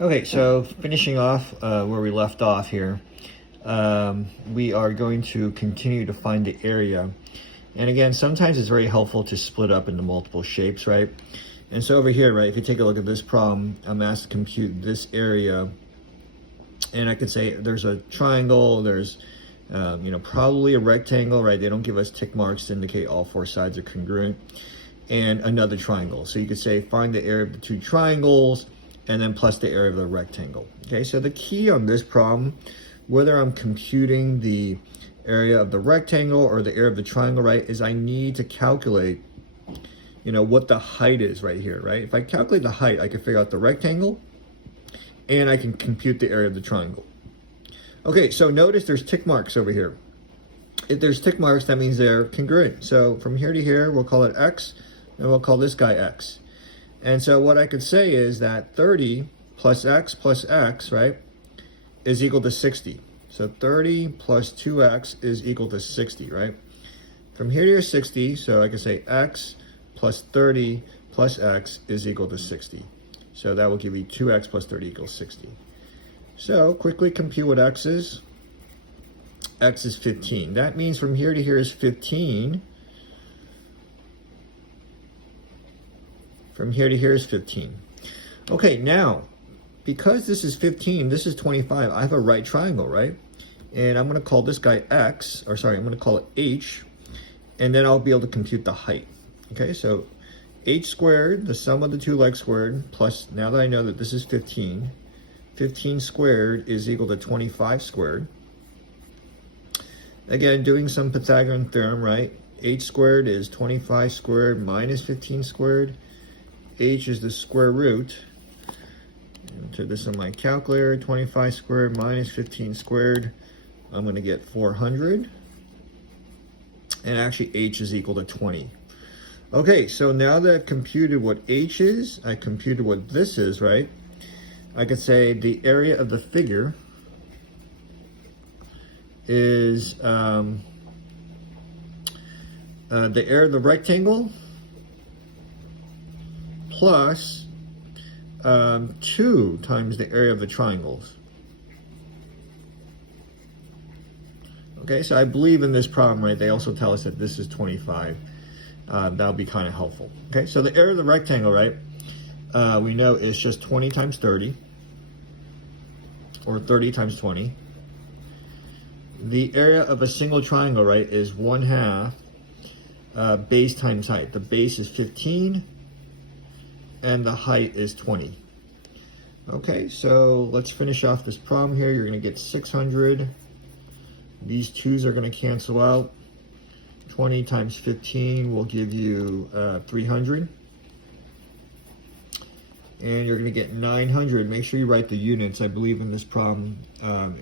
Okay, so finishing off where we left off here, we are going to continue to find the area. And again, sometimes it's very helpful to split up into multiple shapes, right? And so over here, right, if you take a look at this problem, I'm asked to compute this area. And I could say there's a triangle, there's probably a rectangle, right? They don't give us tick marks to indicate all four sides are congruent. And another triangle. So you could say find the area of the two triangles and then plus the area of the rectangle. Okay, so the key on this problem, whether I'm computing the area of the rectangle or the area of the triangle, right, is I need to calculate, what the height is right here, right? If I calculate the height, I can figure out the rectangle and I can compute the area of the triangle. Okay, so notice there's tick marks over here. If there's tick marks, that means they're congruent. So from here to here, we'll call it X, and we'll call this guy X. And so what I could say is that 30 plus X, right, is equal to 60. So 30 plus 2X is equal to 60, right? From here to here, 60, so I can say X plus 30 plus X is equal to 60. So that will give you 2X plus 30 equals 60. So quickly compute what X is. X is 15. That means from here to here is 15. From here to here is 15. Okay, now, because this is 15, this is 25, I have a right triangle, right? And I'm going to call this guy X, or sorry, I'm going to call it H, and then I'll be able to compute the height. Okay, so H squared, the sum of the two legs squared, plus, now that I know that this is 15, 15 squared is equal to 25 squared. Again, doing some Pythagorean theorem, right? H squared is 25 squared minus 15 squared. H is the square root. Enter this on my calculator. 25 squared minus 15 squared. I'm going to get 400. And actually, H is equal to 20. Okay, so now that I've computed what H is, I computed what this is, right? I could say the area of the figure is the area of the rectangle plus 2 times the area of the triangles. Okay, so I believe in this problem, right, they also tell us that this is 25. That'll be kind of helpful. Okay, so the area of the rectangle, right, we know is just 20 times 30, or 30 times 20. The area of a single triangle, right, is 1/2 base times height. The base is 15, and the height is 20. Okay, so let's finish off this problem here. You're going to get 600. These 2's are going to cancel out. 20 times 15 will give you 300. And you're going to get 900. Make sure you write the units. I believe in this problem,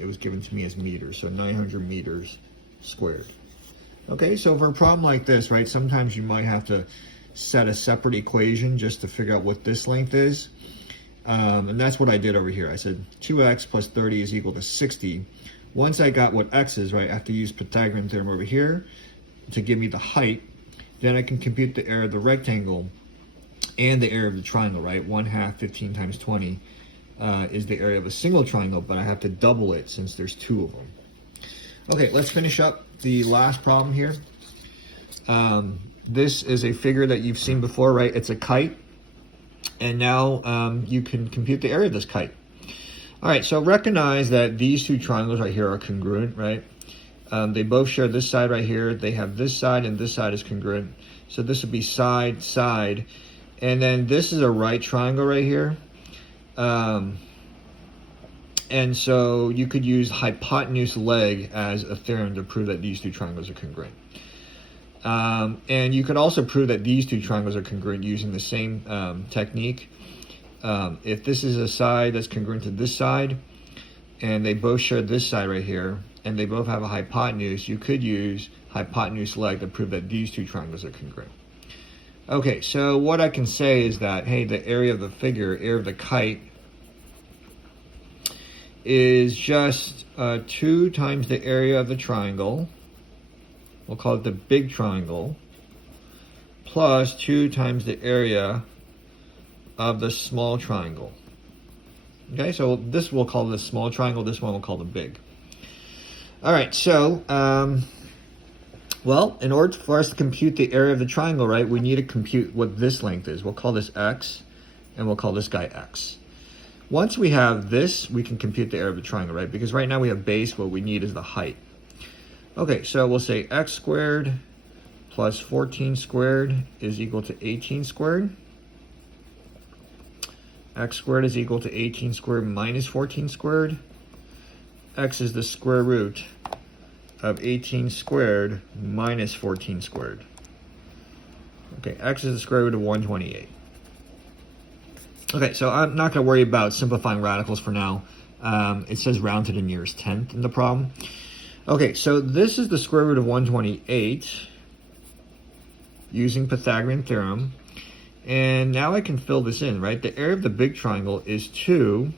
it was given to me as meters. So 900 meters squared. Okay, so for a problem like this, right, sometimes you might have to set a separate equation just to figure out what this length is. And that's what I did over here. I said 2x plus 30 is equal to 60. Once I got what x is, right, I have to use Pythagorean theorem over here to give me the height. Then I can compute the area of the rectangle and the area of the triangle, right? 1/2, 15 times 20 is the area of a single triangle, but I have to double it since there's 2 of them. Okay, let's finish up the last problem here. This is a figure that you've seen before, right? It's a kite. And now you can compute the area of this kite. All right, so recognize that these two triangles right here are congruent, right? They both share this side right here. They have this side and this side is congruent. So this would be side, side. And then this is a right triangle right here. And so you could use hypotenuse leg as a theorem to prove that these two triangles are congruent. And you could also prove that these two triangles are congruent using the same technique. If this is a side that's congruent to this side, and they both share this side right here, and they both have a hypotenuse, you could use hypotenuse leg to prove that these two triangles are congruent. Okay, so what I can say is that, hey, the area of the figure, area of the kite, is just 2 times the area of the triangle. We'll call it the big triangle, plus 2 times the area of the small triangle. Okay, so this we'll call the small triangle, this one we'll call the big. All right, so, well, in order for us to compute the area of the triangle, right, we need to compute what this length is. We'll call this x, and we'll call this guy x. Once we have this, we can compute the area of the triangle, right? Because right now we have base, what we need is the height. Okay, so we'll say x squared plus 14 squared is equal to 18 squared. X squared is equal to 18 squared minus 14 squared. X is the square root of 18 squared minus 14 squared. Okay, x is the square root of 128. Okay, so I'm not going to worry about simplifying radicals for now. It says round to the nearest tenth in the problem. Okay, so this is the square root of 128 using Pythagorean theorem. And now I can fill this in, right? The area of the big triangle is 2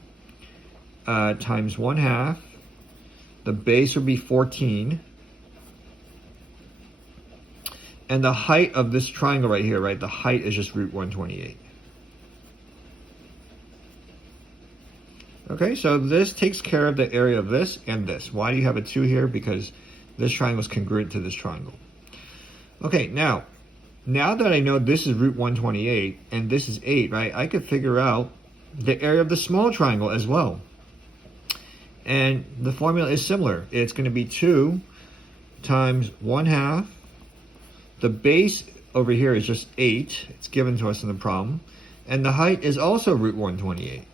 times 1/2. The base would be 14. And the height of this triangle right here, right? The height is just root 128. Okay, so this takes care of the area of this and this. Why do you have a 2 here? Because this triangle is congruent to this triangle. Okay, now that I know this is root 128 and this is 8, right, I could figure out the area of the small triangle as well. And the formula is similar. It's going to be 2 times 1/2. The base over here is just 8. It's given to us in the problem. And the height is also root 128.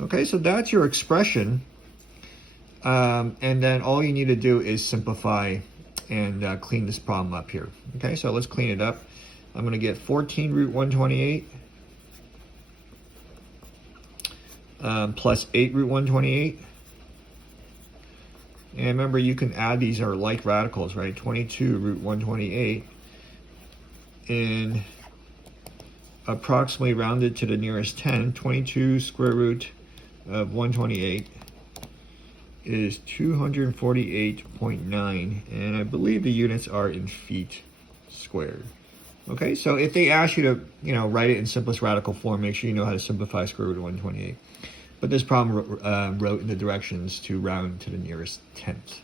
Okay, so that's your expression. And then all you need to do is simplify and clean this problem up here. Okay, so let's clean it up. I'm going to get 14 root 128 plus 8 root 128. And remember, you can add these are like radicals, right? 22 root 128 and approximately rounded to the nearest 10, 22 square root of 128 is 248.9, and I believe the units are in feet squared. Okay, so if they ask you to, write it in simplest radical form, make sure you know how to simplify square root of 128. But this problem wrote in the directions to round to the nearest tenth.